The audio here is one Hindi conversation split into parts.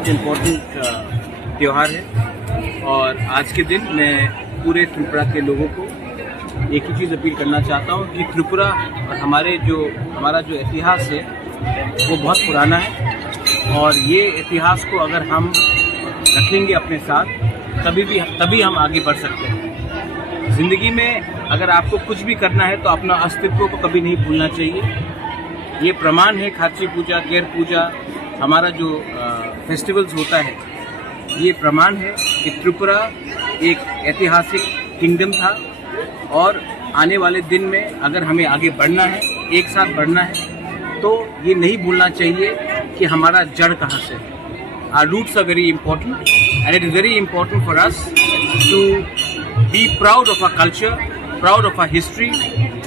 बहुत इम्पोर्टेंट त्यौहार है और आज के दिन मैं पूरे त्रिपुरा के लोगों को एक ही चीज़ अपील करना चाहता हूँ कि त्रिपुरा और हमारा जो इतिहास है वो बहुत पुराना है और ये इतिहास को अगर हम रखेंगे अपने साथ तभी हम आगे बढ़ सकते हैं। ज़िंदगी में अगर आपको कुछ भी करना है तो अपना अस्तित्व को कभी नहीं भूलना चाहिए। ये प्रमाण है खाची पूजा, केर पूजा, हमारा जो फेस्टिवल्स होता है, ये प्रमाण है कि त्रिपुरा एक ऐतिहासिक किंगडम था और आने वाले दिन में अगर हमें आगे बढ़ना है, एक साथ बढ़ना है, तो ये नहीं भूलना चाहिए कि हमारा जड़ कहाँ से है। Our roots are very important and it is very important for us to be proud of our culture, proud of our history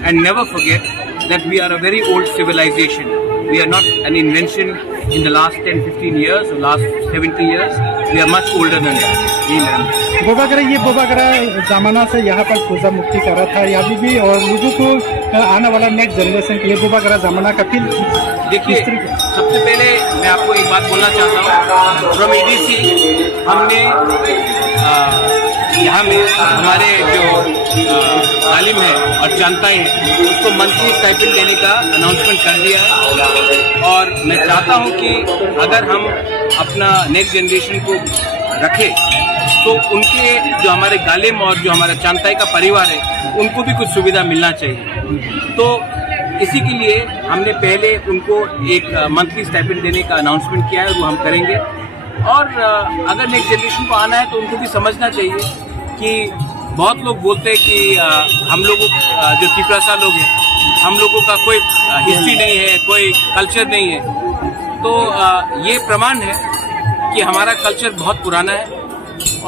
and never forget that we are a very old civilization. We are not an invention in the last 10-15 years or last 70 years. We are much older than that. बोबागरा जमाना से यहाँ पर पूजा मुक्ति करा था अभी भी और लोगों को आने वाला नेक्स्ट जनरेशन के लिए बोबागरा जमाना का फील। देखिए, सबसे पहले मैं आपको एक बात बोलना चाहता हूँ। फ्रॉम एडीसी हमने यहाँ में हमारे जो तालीम है और जानताएं हैं उसको मंथली स्टाइपेंड देने का अनाउंसमेंट कर दिया है और मैं चाहता हूँ कि अगर हम अपना नेक्स्ट जनरेशन को रखें तो उनके जो हमारे गालिम और जो हमारा चांताई का परिवार है उनको भी कुछ सुविधा मिलना चाहिए। तो इसी के लिए हमने पहले उनको एक मंथली स्टाइपेंड देने का अनाउंसमेंट किया है, वो हम करेंगे। और अगर नेक्स्ट जनरेशन को आना है तो उनको भी समझना चाहिए कि बहुत लोग बोलते हैं कि हम लोगों जो त्रिपुरा लोग हैं हम लोगों का कोई हिस्ट्री नहीं है, कोई कल्चर नहीं है। तो ये प्रमाण है कि हमारा कल्चर बहुत पुराना है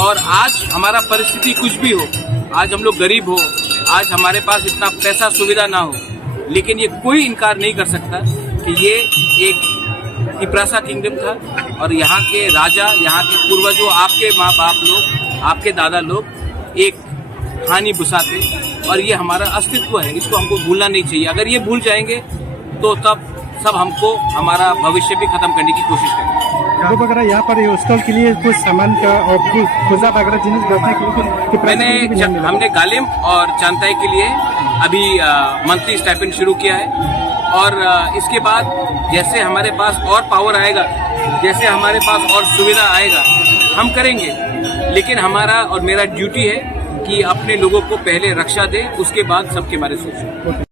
और आज हमारा परिस्थिति कुछ भी हो, आज हम लोग गरीब हो, आज हमारे पास इतना पैसा सुविधा ना हो, लेकिन ये कोई इनकार नहीं कर सकता कि ये एक त्रिपुरा किंगडम था और यहाँ के राजा, यहाँ के पूर्वजों, आपके माँ बाप लोग, आपके दादा लोग एक हानि बुसाते और ये हमारा अस्तित्व है, इसको हमको भूलना नहीं चाहिए। अगर ये भूल जाएंगे तो तब सब हमको हमारा भविष्य भी खत्म करने की कोशिश करेंगे। वगैरह यहाँ पर स्टॉल के लिए कुछ सामान का और पूजा वगैरह जिनिस बेचने के लिए हमने गालिम और चांताई के लिए अभी मंथली स्टाइपेंड शुरू किया है और इसके बाद जैसे हमारे पास और पावर आएगा, जैसे हमारे पास और सुविधा आएगा, हम करेंगे। लेकिन हमारा और मेरा ड्यूटी है कि अपने लोगों को पहले रक्षा दें, उसके बाद सबके बारे में सोचें।